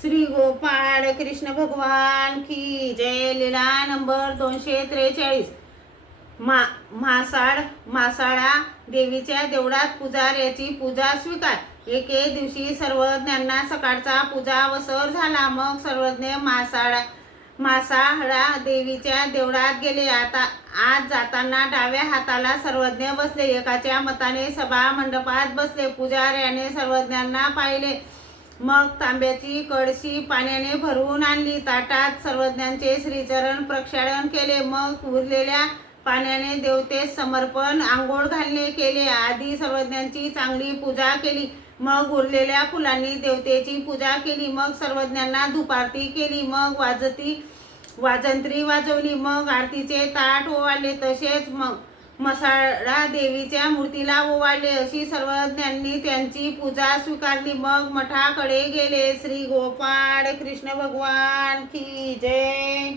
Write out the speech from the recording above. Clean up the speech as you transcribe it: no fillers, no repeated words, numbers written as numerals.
श्री गोपाळ कृष्ण भगवान की जय. लीला नंबर 243. मासाळा देवीच्या देवळात पुजाऱ्याची पूजा स्वीकार. एके दिवशी सर्वज्ञांना सकाळचा पूजा अवसर झाला. मग सर्वज्ञ मासाळा देवीच्या देवळात गेले. आज जाताना डाव्या हाताला सर्वज्ञ बसले. एकाच्या मताने सभा मंडपात बसले. पुजाऱ्याने सर्वज्ञांना पाहिले. मग तांब्याची कळशी पाण्याने भरून आणली. ताटात सर्वज्ञांचे श्रीचरण प्रक्षालन केले. मग उरलेल्या पाण्याने देवतेस समर्पण आंघोळ घालणे केले. आधी सर्वज्ञांची चांगली पूजा केली. मग उरलेल्या फुलांनी देवतेची पूजा केली. मग सर्वज्ञांना धूपारती केली. मग वाजंत्री वाजवली. मग आरतीचे ताट ओवाळले. तसेच मसाळा देवीच्या मूर्तीला ओवाळले. अशी सर्वज्ञांनी त्यांची पूजा स्वीकारली. मग मठाकडे गेले. श्री गोपाळ कृष्ण भगवान की जय.